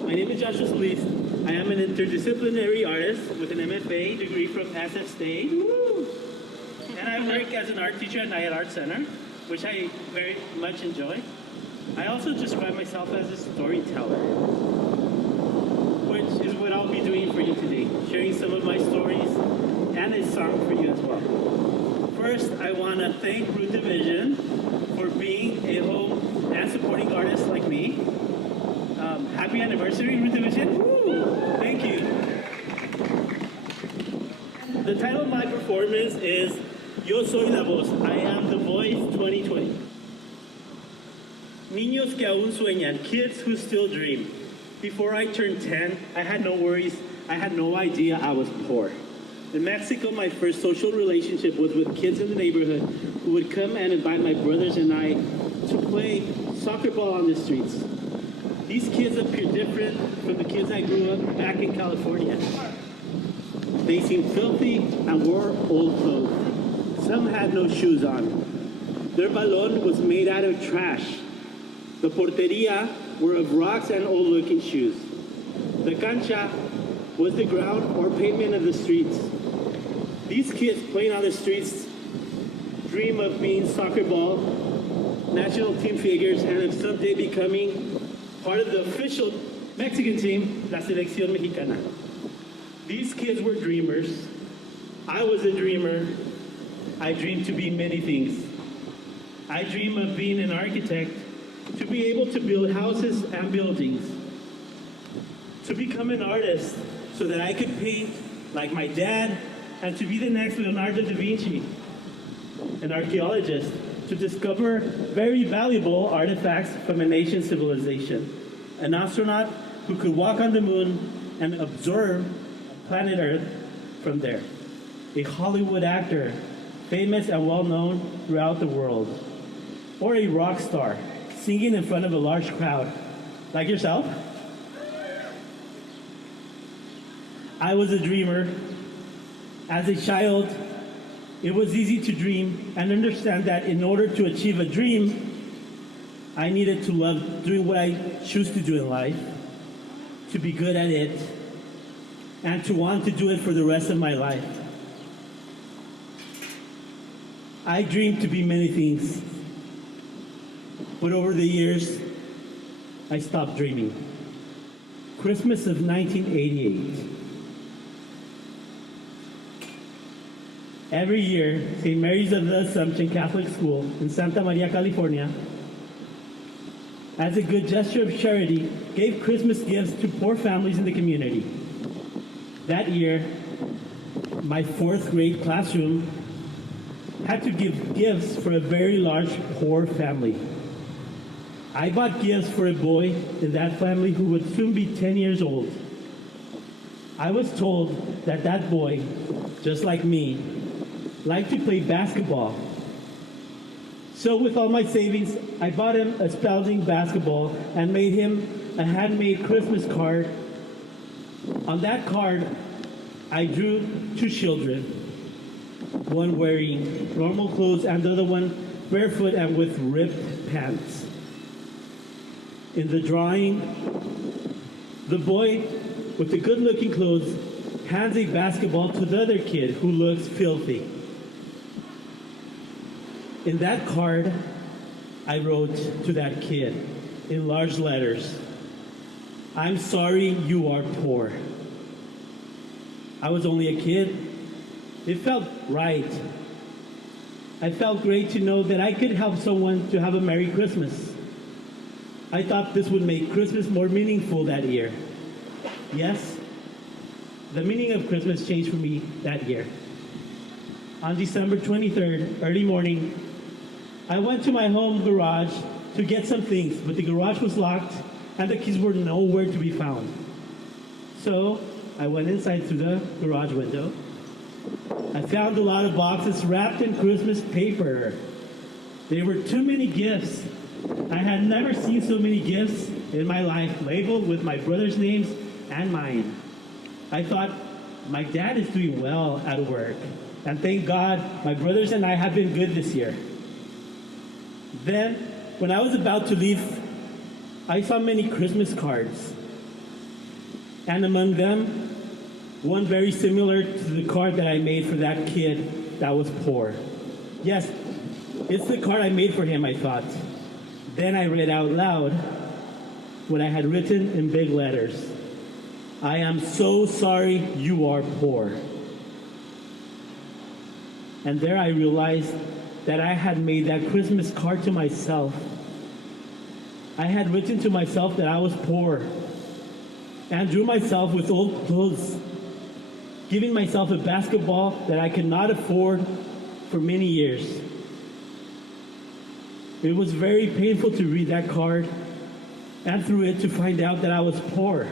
My name is Joshua Solis. I am an interdisciplinary artist with an MFA degree from SF State. And I work as an art teacher at Nayar Art Center, which I very much enjoy. I also describe myself as a storyteller, which is what I'll be doing for you today, sharing some of my stories and a song for you as well. First, I want to thank Root Division for being a home and supporting artists like me. Happy anniversary, Root Division. Woo! Thank you. The title of my performance is Yo Soy la Voz, I Am the Voice 2020. Niños que aún sueñan, kids who still dream. Before I turned 10, I had no worries. I had no idea I was poor. In Mexico, my first social relationship was with kids in the neighborhood who would come and invite my brothers and I to play soccer ball on the streets. These kids appear different from the kids I grew up back in California. They seemed filthy and wore old clothes. Some had no shoes on. Their balón was made out of trash. The porteria were of rocks and old-looking shoes. The cancha was the ground or pavement of the streets. These kids playing on the streets dream of being soccer ball, national team figures, and of someday becoming part of the official Mexican team, La Selección Mexicana. These kids were dreamers. I was a dreamer. I dreamed to be many things. I dream of being an architect, to be able to build houses and buildings, to become an artist so that I could paint like my dad, and to be the next Leonardo da Vinci, an archaeologist, to discover very valuable artifacts from a nation's civilization, an astronaut who could walk on the moon and observe planet Earth from there, a Hollywood actor, famous and well-known throughout the world, or a rock star, singing in front of a large crowd, like yourself. I was a dreamer. As a child, it was easy to dream and understand that in order to achieve a dream, I needed to love doing what I choose to do in life, to be good at it, and to want to do it for the rest of my life. I dreamed to be many things, but over the years, I stopped dreaming. Christmas of 1988. Every year, St. Mary's of the Assumption Catholic School in Santa Maria, California, as a good gesture of charity, gave Christmas gifts to poor families in the community. That year, my 4th grade classroom had to give gifts for a very large poor family. I bought gifts for a boy in that family who would soon be 10 years old. I was told that that boy, just like me, liked to play basketball. So with all my savings, I bought him a Spalding basketball and made him a handmade Christmas card. On that card, I drew 2 children, one wearing normal clothes and the other one barefoot and with ripped pants. In the drawing, the boy with the good-looking clothes hands a basketball to the other kid who looks filthy. In that card, I wrote to that kid in large letters, "I'm sorry you are poor." I was only a kid. It felt right. I felt great to know that I could help someone to have a Merry Christmas. I thought this would make Christmas more meaningful that year. Yes, the meaning of Christmas changed for me that year. On December 23rd, early morning, I went to my home garage to get some things, but the garage was locked and the keys were nowhere to be found. So I went inside through the garage window. I found a lot of boxes wrapped in Christmas paper. There were too many gifts. I had never seen so many gifts in my life, labeled with my brother's names and mine. I thought, my dad is doing well at work, and thank God my brothers and I have been good this year. Then, when I was about to leave, I saw many Christmas cards, and among them, one very similar to the card that I made for that kid that was poor. Yes, it's the card I made for him, I thought. Then I read out loud what I had written in big letters. I am so sorry you are poor. And there I realized that I had made that Christmas card to myself. I had written to myself that I was poor and drew myself with old clothes, giving myself a basketball that I could not afford for many years. It was very painful to read that card and through it to find out that I was poor.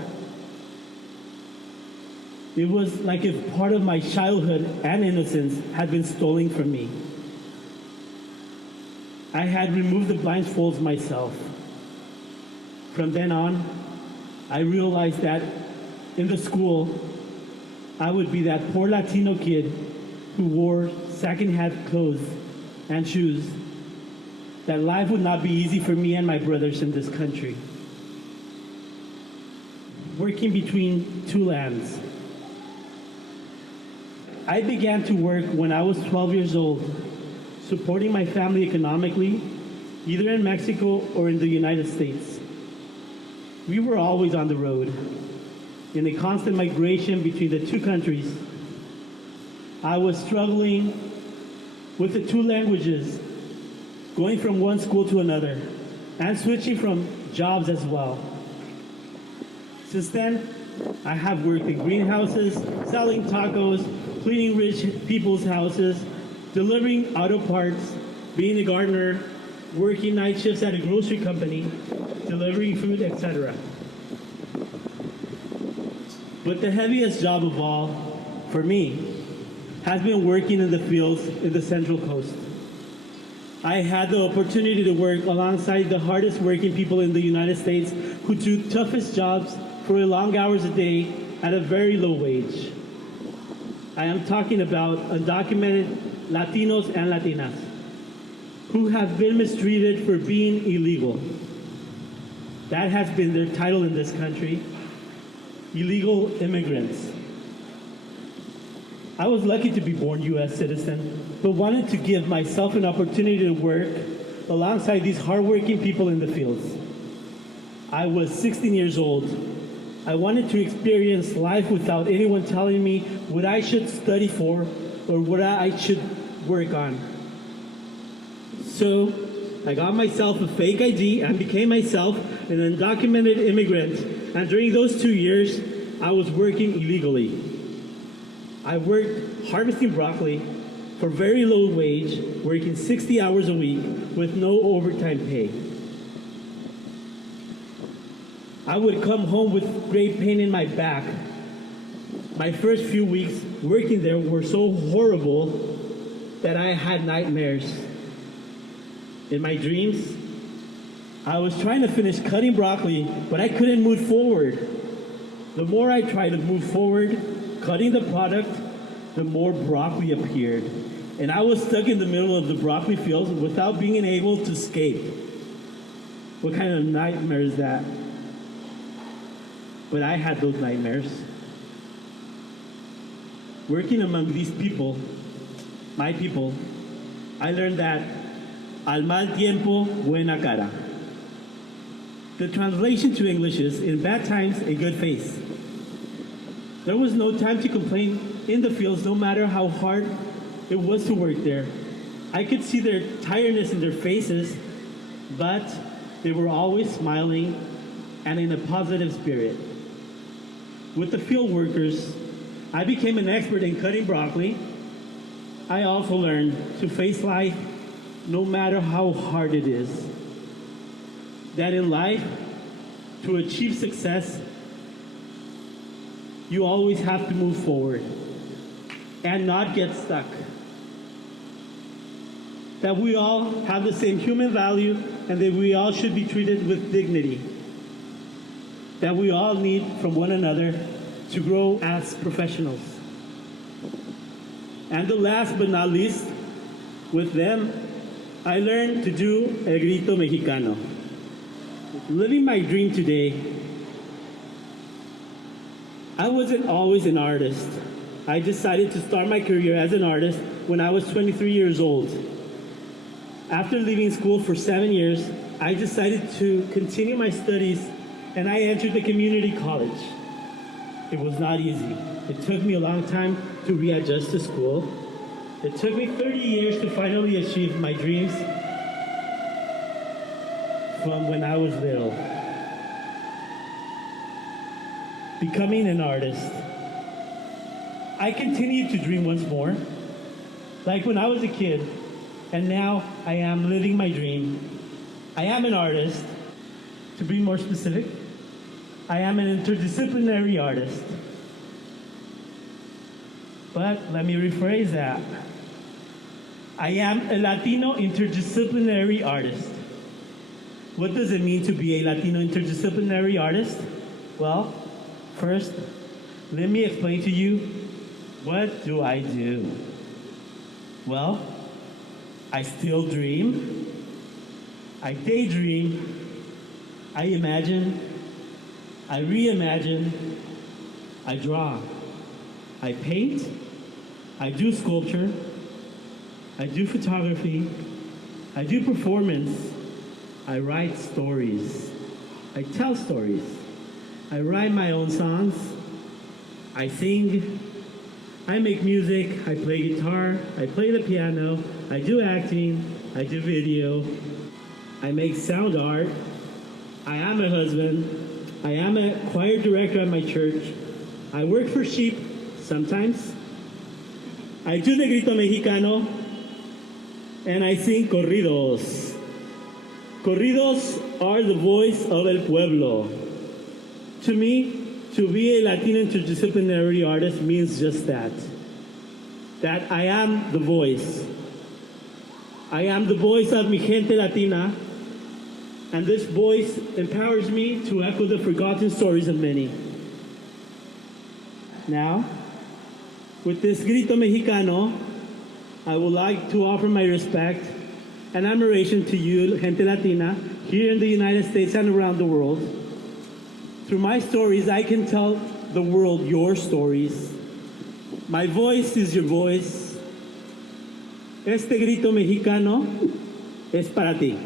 It was like if part of my childhood and innocence had been stolen from me. I had removed the blindfolds myself. From then on, I realized that in the school, I would be that poor Latino kid who wore second-hand clothes and shoes, that life would not be easy for me and my brothers in this country. Working between two lands. I began to work when I was 12 years old, supporting my family economically, either in Mexico or in the United States. We were always on the road, in a constant migration between the two countries. I was struggling with the two languages, going from one school to another, and switching from jobs as well. Since then, I have worked in greenhouses, selling tacos, cleaning rich people's houses, delivering auto parts, being a gardener, working night shifts at a grocery company, delivering food, etc. But the heaviest job of all, for me, has been working in the fields in the Central Coast. I had the opportunity to work alongside the hardest working people in the United States who do toughest jobs for long hours a day at a very low wage. I am talking about undocumented Latinos and Latinas who have been mistreated for being illegal. That has been their title in this country, illegal immigrants. I was lucky to be born U.S. citizen, but wanted to give myself an opportunity to work alongside these hardworking people in the fields. I was 16 years old. I wanted to experience life without anyone telling me what I should study for or what I should work on. So I got myself a fake ID and became myself an undocumented immigrant. And during those 2 years, I was working illegally. I worked harvesting broccoli for very low wage, working 60 hours a week with no overtime pay. I would come home with great pain in my back. My first few weeks working there were so horrible that I had nightmares. In my dreams, I was trying to finish cutting broccoli, but I couldn't move forward. The more I tried to move forward, cutting the product, the more broccoli appeared. And I was stuck in the middle of the broccoli fields without being able to escape. What kind of nightmare is that? But I had those nightmares. Working among these people, my people, I learned that al mal tiempo, buena cara. The translation to English is, in bad times, a good face. There was no time to complain in the fields, no matter how hard it was to work there. I could see their tiredness in their faces, but they were always smiling and in a positive spirit. With the field workers, I became an expert in cutting broccoli. I also learned to face life no matter how hard it is. That in life, to achieve success, you always have to move forward and not get stuck. That we all have the same human value and that we all should be treated with dignity. That we all need from one another to grow as professionals. And the last but not least, with them, I learned to do el grito mexicano. living my dream today. I wasn't always an artist. I decided to start my career as an artist when I was 23 years old. After leaving school for 7 years, I decided to continue my studies and I entered the community college. It was not easy. It took me a long time to readjust to school. It took me 30 years to finally achieve my dreams from when I was little. Becoming an artist. I continued to dream once more, like when I was a kid, and now I am living my dream. I am an artist. To be more specific, I am an interdisciplinary artist. But let me rephrase that. I am a Latino interdisciplinary artist. What does it mean to be a Latino interdisciplinary artist? Well, first, let me explain to you, what do I do? Well, I still dream, I daydream, I imagine, I reimagine, I draw, I paint, I do sculpture, I do photography, I do performance, I write stories, I tell stories, I write my own songs, I sing, I make music, I play guitar, I play the piano, I do acting, I do video, I make sound art, I am a husband, I am a choir director at my church, I work for sheep sometimes, I do the grito mexicano, and I sing corridos. Corridos are the voice of el pueblo. To me, to be a Latino interdisciplinary artist means just that. That I am the voice. I am the voice of mi gente latina, and this voice empowers me to echo the forgotten stories of many. Now, with this grito mexicano, I would like to offer my respect and admiration to you, gente latina, here in the United States and around the world. Through my stories, I can tell the world your stories. My voice is your voice. Este grito mexicano es para ti.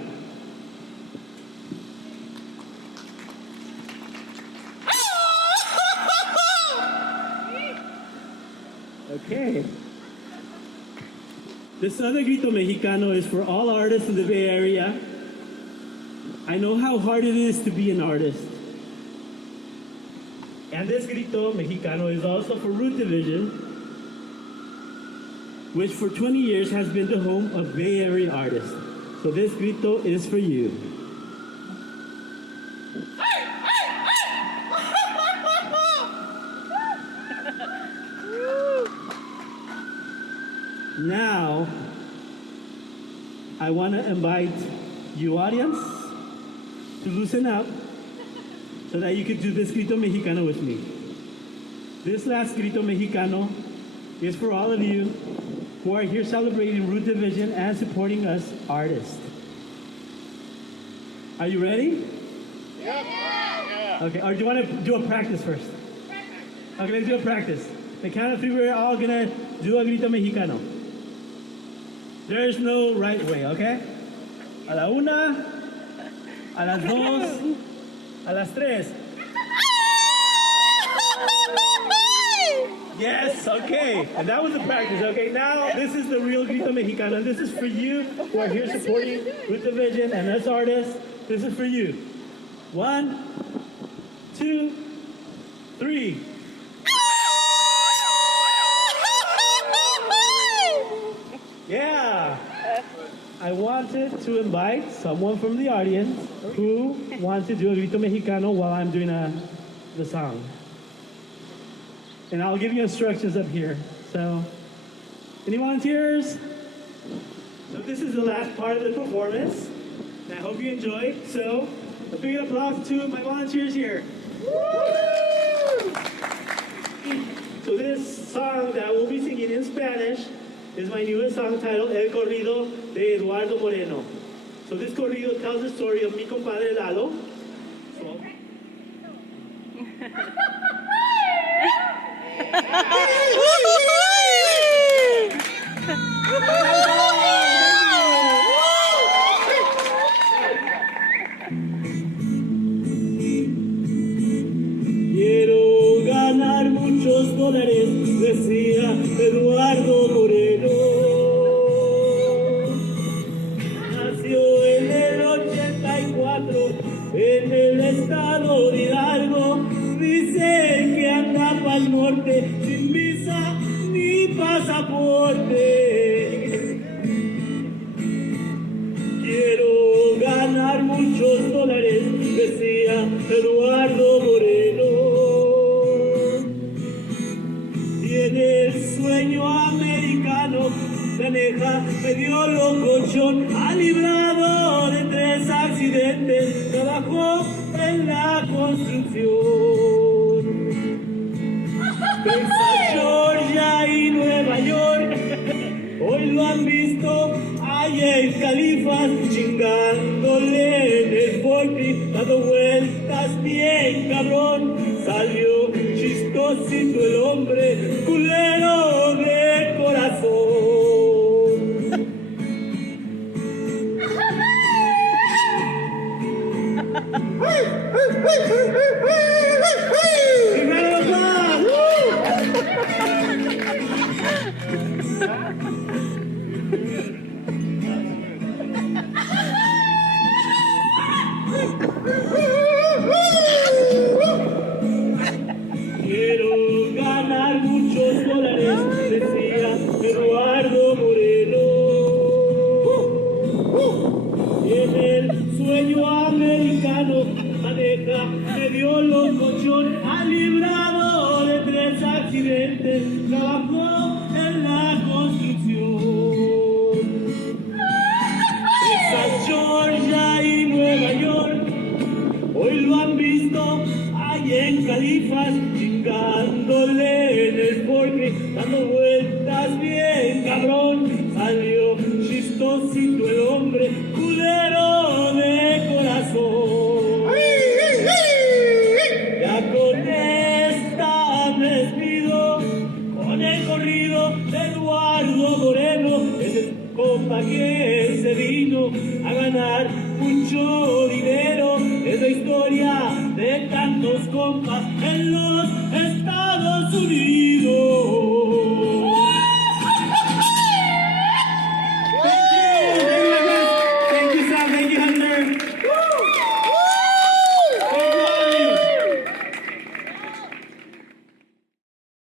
Okay. This other grito mexicano is for all artists in the Bay Area. I know how hard it is to be an artist. And this grito mexicano is also for Root Division, which for 20 years has been the home of Bay Area artists. So this grito is for you. Now, I want to invite you audience to loosen up so that you can do this grito mexicano with me. This last grito mexicano is for all of you who are here celebrating Root Division and supporting us artists. Are you ready? Yeah. Okay, or do you want to do a practice first? Okay, let's do a practice. The count of three, we're all gonna do a grito mexicano. There's no right way, okay? A la una, a las dos, a las tres. Yes, okay. And that was the practice, okay? Now, this is the real grito mexicano. This is for you who are here supporting Root Division and us artists. This is for you. 1, 2, 3. Yeah. I wanted to invite someone from the audience who wants to do a grito mexicano while I'm doing the song. And I'll give you instructions up here. So, any volunteers? So this is the last part of the performance. And I hope you enjoyed. So, a big applause to my volunteers here. So this song that we'll be singing in Spanish is my newest song titled El Corrido de Eduardo Moreno. So this corrido tells the story of mi compadre Lalo, sexual. Quiero ganar muchos dólares, decía Eduardo Moreno. Nació en el 84 en el estado de Hidalgo. Dicen que anda pa'l norte sin visa ni pasaporte. Quiero ganar muchos dólares, decía Eduardo Moreno. Tiene el sueño americano, la aneja medio locochón, ha librado de 3 accidentes, trabajó en la construcción. Texas, Georgia y Nueva York, hoy lo han visto allá en Califas, chingándole en el forklift, dando vueltas bien cabrón. Salió chistosito el hombre, culero de corazón. Quiero ganar muchos dólares, decía Eduardo Moreno. Tiene el sueño americano, maneja medio locochón, ha librado de 3 accidentes, trabajó en la construcción. Texas, Georgia y Nueva York, hoy lo han visto allá en Califas, chingándole en el forklift, dando vueltas bien cabrón. Salió chistosito el hombre, culero de corazón. Ya con esta me despido, con el corrido de Eduardo Moreno, es el compa que se vino a ganar mucho dinero. Es la historia de tantos compas